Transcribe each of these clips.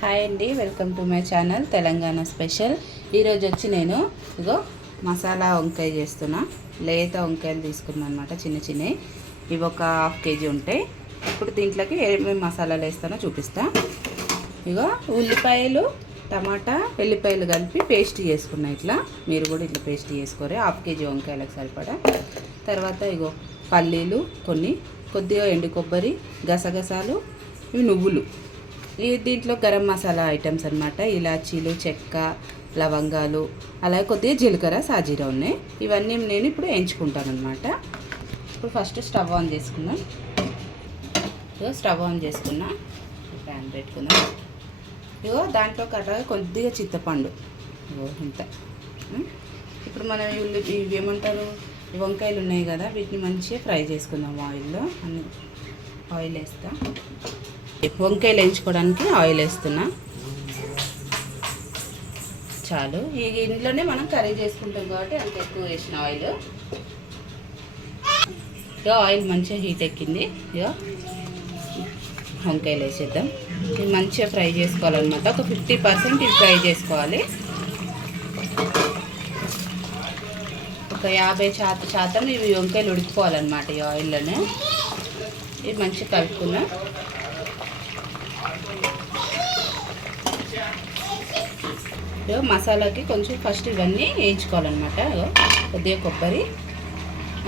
Hi అండి, welcome to my channel Telangana special. ఈరోజు వచ్చి నేను ఇగో మసాలా వంకాయ చేస్తున్నా. లేత వంకాయలు తీసుకున్నాను అనమాట, చిన్న చిన్నవి. ఇవి ఒక హాఫ్ కేజీ ఉంటాయి. ఇప్పుడు దీంట్లోకి ఏమేమి మసాలాలు వేస్తానో చూపిస్తా. ఇగో ఉల్లిపాయలు, టమాటా, వెల్లిపాయలు కలిపి పేస్ట్ చేసుకున్నా. ఇట్లా మీరు కూడా ఇట్లా పేస్ట్ చేసుకోరు, హాఫ్ కేజీ వంకాయలకు సరిపడా. తర్వాత ఇగో పల్లీలు కొన్ని, కొద్దిగా ఎండు కొబ్బరి, గసగసాలు, ఇవి నువ్వులు. దీంట్లో గరం మసాలా ఐటమ్స్ అనమాట. ఇలాచీలు, చెక్క, లవంగాలు, అలాగే కొద్దిగా జీలకర్ర, సాజీరా ఉన్నాయి. ఇవన్నీ నేను ఇప్పుడు వేయించుకుంటాను అనమాట. ఇప్పుడు ఫస్ట్ స్టవ్ ఆన్ చేసుకున్నాం. ఇగో స్టవ్ ఆన్ చేసుకున్నా, ప్యాన్ పెట్టుకుందాం. ఇగో దాంట్లో కట్ట కొద్దిగా చింతపండు, ఇగో ఇంత. ఇప్పుడు మనం ఇవి ఏమంటారు, వంకాయలు ఉన్నాయి కదా, వీటిని మంచిగా ఫ్రై చేసుకుందాం ఆయిల్లో. అన్ని ఆయిల్ వేస్తా. వంకాయలు వేయించుకోవడానికి ఆయిల్ వేస్తున్నా. చాలు, ఈ ఇంట్లోనే మనం కర్రీ చేసుకుంటాం కాబట్టి అంత ఎక్కువ వేసిన ఆయిల్. ఇక ఆయిల్ మంచిగా హీట్ ఎక్కింది. ఇక వంకాయలు వేసేద్దాం. ఇది మంచిగా ఫ్రై చేసుకోవాలన్నమాట. ఒక 50% ఇది ఫ్రై చేసుకోవాలి. ఒక 50% ఇవి వంకాయలు ఉడికిపోవాలన్నమాట ఈ ఆయిల్లోనే. ఇది మంచిగా కలుపుకున్నా. మసాలాకి కొంచెం ఫస్ట్ ఇవన్నీ వేయించుకోవాలన్నమాట. కొద్దిగా కొబ్బరి,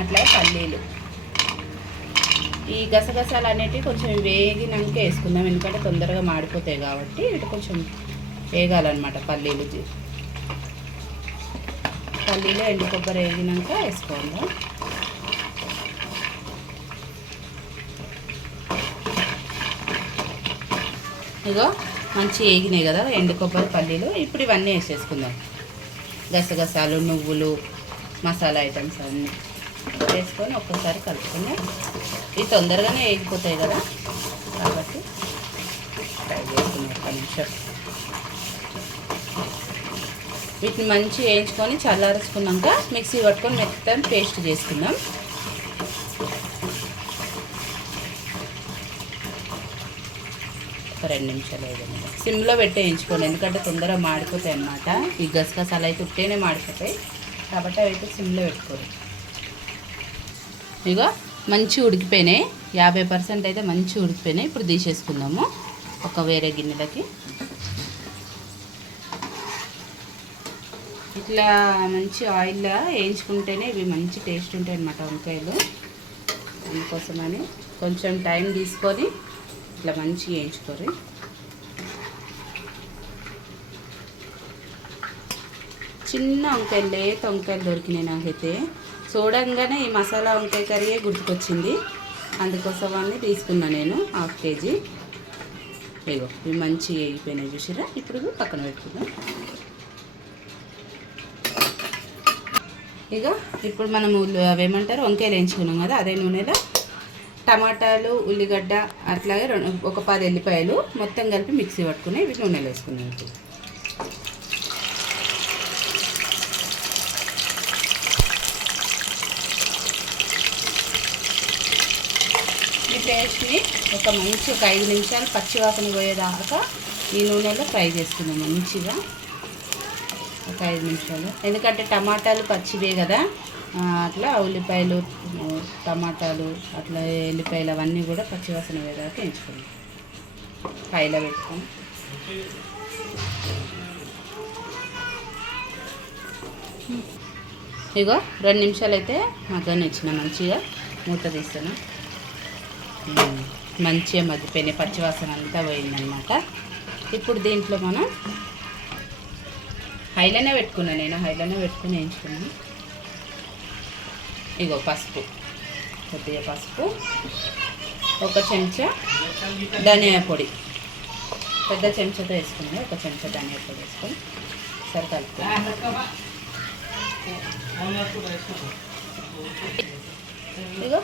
అట్లా పల్లీలు, ఈ గసగసాలు అనేటివి కొంచెం వేగినాక వేసుకుందాం, ఎందుకంటే తొందరగా మాడిపోతాయి కాబట్టి ఇటు కొంచెం వేగాలన్నమాట. పల్లీలు ఎండు కొబ్బరి వేగినాక వేసుకోండి. ఇగో మంచి వేగినాయి కదా ఎండు కొబ్బరి, పల్లీలు. ఇప్పుడు ఇవన్నీ వేసేసుకుందాం. గసగసాలు, నువ్వులు, మసాలా ఐటమ్స్ అన్నీ వేసుకొని ఒక్కసారి కలుపుకొని, ఇవి తొందరగానే వేగిపోతాయి కదా కాబట్టి ఫ్రై చేసుకున్నాం ఒక్క నిమిషం. వీటిని మంచిగా వేయించుకొని చల్లార్చుకున్నాక మిక్సీ పట్టుకొని మెత్తని పేస్ట్ చేసుకుందాం. ఒక 2 నిమిషాలు అయ్యింది. సిమ్లో పెట్టి వేయించుకోండి, ఎందుకంటే తొందరగా మాడిపోతాయి అన్నమాట. ఈ గసగసాలు అయితే ఉట్టేనే మాడిపోతాయి కాబట్టి అవి అయితే సిమ్లో పెట్టుకోరు. ఇక మంచి ఉడికిపోయినాయి, 50% అయితే మంచి ఉడికిపోయినాయి. ఇప్పుడు తీసేసుకుందాము ఒక వేరే గిన్నెలకి. ఇట్లా మంచి ఆయిల్లో వేయించుకుంటేనే ఇవి మంచి టేస్ట్ ఉంటాయి అన్నమాట వంకాయలు. అందుకోసమని కొంచెం టైం తీసుకొని ఇట్లా మంచిగా వేయించుకోరు. చిన్న వంకాయలు, లేత వంకాయలు దొరికినాయి నాకైతే. చూడంగానే ఈ మసాలా వంకాయ కర్రీయే గుర్తుకొచ్చింది, అందుకోసమని తీసుకున్నా నేను హాఫ్ కేజీ. ఇగో ఇవి మంచిగా వేగిపోయినాయి చూసిరా. ఇప్పుడు పక్కన పెట్టుకుందాం. ఇక ఇప్పుడు మనము అవేమంటారు వంకాయలు వేయించుకున్నాం కదా, అదే నూనెలో టమాటాలు, ఉల్లిగడ్డ, అట్లాగే ఒక 10 ఎల్లిపాయలు మొత్తం కలిపి మిక్సీ పట్టుకుని ఇవి నూనెలో వేసుకున్నాం. ఈ పేస్ట్ని ఒక 5 నిమిషాలు పచ్చివాసన పోయేదాకా ఈ నూనెలో ఫ్రై చేసుకుందాం మంచిగా. ఒక 5 నిమిషాలు, ఎందుకంటే టమాటాలు పచ్చివే కదా, అట్లా ఉల్లిపాయలు, టమాటాలు, అట్లా ఎల్లిపాయలు అవన్నీ కూడా పచ్చివాసన వేదాకా వేయించుకోండి. పైలో పెట్టుకొని ఇగో 2 నిమిషాలు అయితే మగ్గని ఇచ్చిన. మంచిగా మూత తీస్తాను. మంచిగా మగ్గిపోయినాయి, పచ్చివాసన అంతా పోయిందనమాట. ఇప్పుడు దీంట్లో మనం హైలోనే పెట్టుకున్నాను, నేను హైలోనే పెట్టుకుని వేయించుకున్నాను. ఇగో పసుపు, కొద్దిగా పసుపు, ఒక చెంచా ధనియా పొడి, పెద్ద చెంచాతో వేసుకుని ఒక చెంచా ధనియా పొడి వేసుకొని సరి కలుపుకోవాలి. ఇగో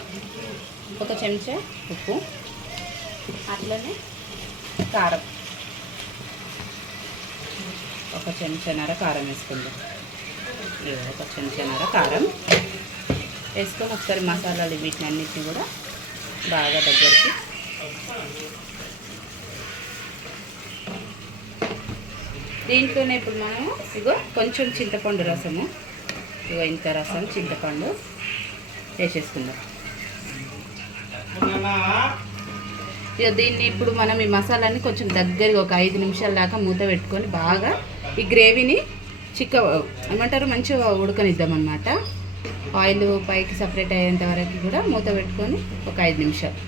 ఒక చెంచా ఉప్పు, అట్లనే కారం, ఒక చెంచాన్నర కారం వేసుకుందాం. ఇగో ఒక చెంచాన్నర కారం వేసుకొని ఒకసారి మసాలాలు వీటిని అన్నిటిని కూడా బాగా దగ్గరికి దీంట్లోనే ఇప్పుడు మనము ఇగో కొంచెం చింతపండు రసము, ఇగో ఇంత రసం చింతపండు వేసేసుకుందాం. ఇక దీన్ని ఇప్పుడు మనం ఈ మసాలాన్ని కొంచెం దగ్గరగా ఒక 5 నిమిషాల దాకా మూత పెట్టుకొని బాగా ఈ గ్రేవీని ఏమంటారు మంచిగా ఉడకనిద్దామన్నమాట. ఆయిల్ పైకి సపరేట్ అయ్యేంత వరకు కూడా మూత పెట్టుకొని ఒక 5 నిమిషాలు.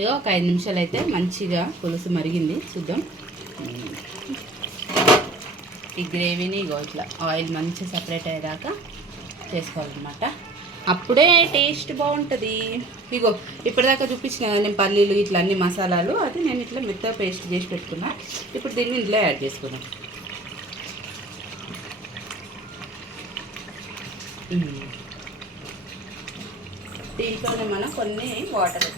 ఇక ఒక 5 నిమిషాలు అయితే మంచిగా పులుసు మరిగింది, చూద్దాం. ఈ గ్రేవీని ఇగో ఇట్లా ఆయిల్ మంచిగా సపరేట్ అయ్యేదాకా చేసుకోవాలన్నమాట. అప్పుడే టేస్ట్ బాగుంటుంది. ఇగో ఇప్పటిదాకా చూపించిన నేను పల్లీలు ఇట్లా అన్ని మసాలాలు అది నేను ఇట్లా మెత్తగా పేస్ట్ చేసి పెట్టుకున్నా. ఇప్పుడు దీన్ని ఇంట్లో యాడ్ చేసుకున్నాం. దీంట్లోనే మనం కొన్ని వాటర్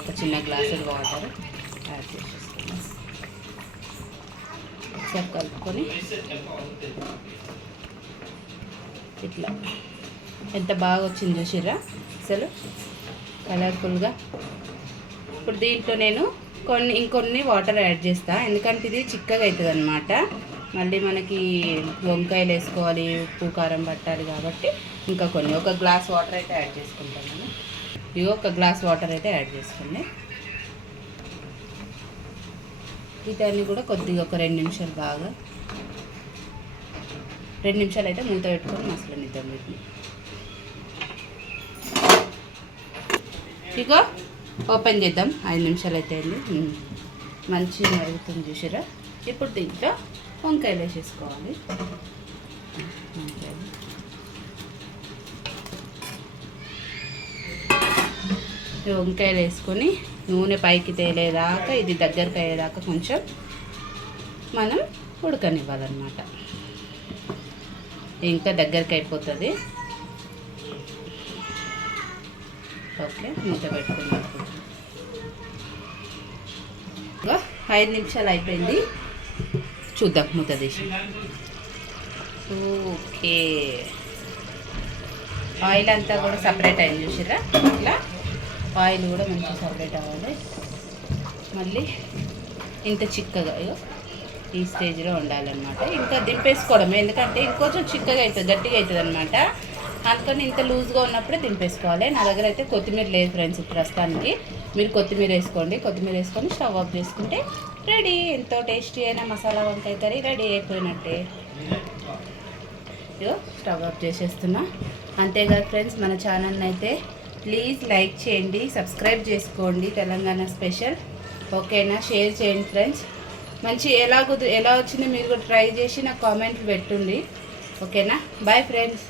ఒక చిన్న గ్లాసు వాటర్ యాడ్ చేసేసుకున్నాం. ఒకసారి కలుపుకొని ఇట్లా ఎంత బాగా వచ్చింది చూసిర్రా అసలు కలర్ఫుల్గా. ఇప్పుడు దీంట్లో నేను ఇంకొన్ని వాటర్ యాడ్ చేస్తా, ఎందుకంటే ఇది చిక్కగా అవుతుంది అనమాట. మళ్ళీ మనకి వంకాయలు వేసుకోవాలి, ఉప్పు కారం పట్టాలి కాబట్టి ఇంకా కొన్ని ఒక గ్లాస్ వాటర్ అయితే యాడ్ చేసుకుంటాను నేను. ఇవి ఒక గ్లాస్ వాటర్ అయితే యాడ్ చేసుకోండి. వీటన్ని కూడా కొద్దిగా ఒక 2 నిమిషాలు బాగా 2 నిమిషాలు అయితే మూత పెట్టుకొని మసలనిద్దాం వీటిని. ఇక ఓపెన్ చేద్దాం. 5 నిమిషాలు అయితే మంచిగా మరుగుతుంది చూసారా. ఇప్పుడు దీంట్లో వంకాయలు వేసేసుకోవాలి. వంకాయలు వేసుకొని నూనె పైకి తేలేదాకా ఇది దగ్గరికి అయ్యేదాకా కొంచెం మనం ఉడకనివ్వాలన్నమాట. ఇంకా దగ్గరికి అయిపోతుంది. ఓకే, మూత పెట్టుకున్నాం. 5 నిమిషాలు అయిపోయింది, చూద్దాం మూత తీసి. ఓకే, ఆయిల్ అంతా కూడా సపరేట్ అయింది చూసిరా. ఇట్లా ఆయిల్ కూడా మంచిగా సపరేట్ అవ్వాలి. మళ్ళీ ఇంత చిక్కగా ఈ స్టేజ్లో ఉండాలన్నమాట. ఇంకా దింపేసుకోవడమే, ఎందుకంటే ఇంకొంచెం చిక్కగా అవుతుంది, గట్టిగా అవుతుంది అనమాట. అందుకని ఇంత లూజ్గా ఉన్నప్పుడే దింపేసుకోవాలి. నా దగ్గర అయితే కొత్తిమీర లేదు ఫ్రెండ్స్ ప్రస్తుతానికి. మీరు కొత్తిమీర వేసుకోండి. కొత్తిమీర వేసుకొని స్టవ్ ఆఫ్ చేసుకుంటే రెడీ. ఎంతో టేస్టీ అయిన మసాలా వంకాయ కర్రీ రెడీ అయిపోయినట్టే. ఇగో స్టవ్ ఆఫ్ చేసేస్తున్నా. అంతేకాదు ఫ్రెండ్స్, మన ఛానల్ని అయితే ప్లీజ్ లైక్ చేయండి, సబ్స్క్రైబ్ చేసుకోండి. తెలంగాణ స్పెషల్ ఓకేనా. షేర్ చేయండి ఫ్రెండ్స్. మంచి ఎలా వచ్చిందో మీరు కూడా ట్రై చేసి నాకు కామెంట్లు పెట్టుండి. ఓకేనా. Bye friends.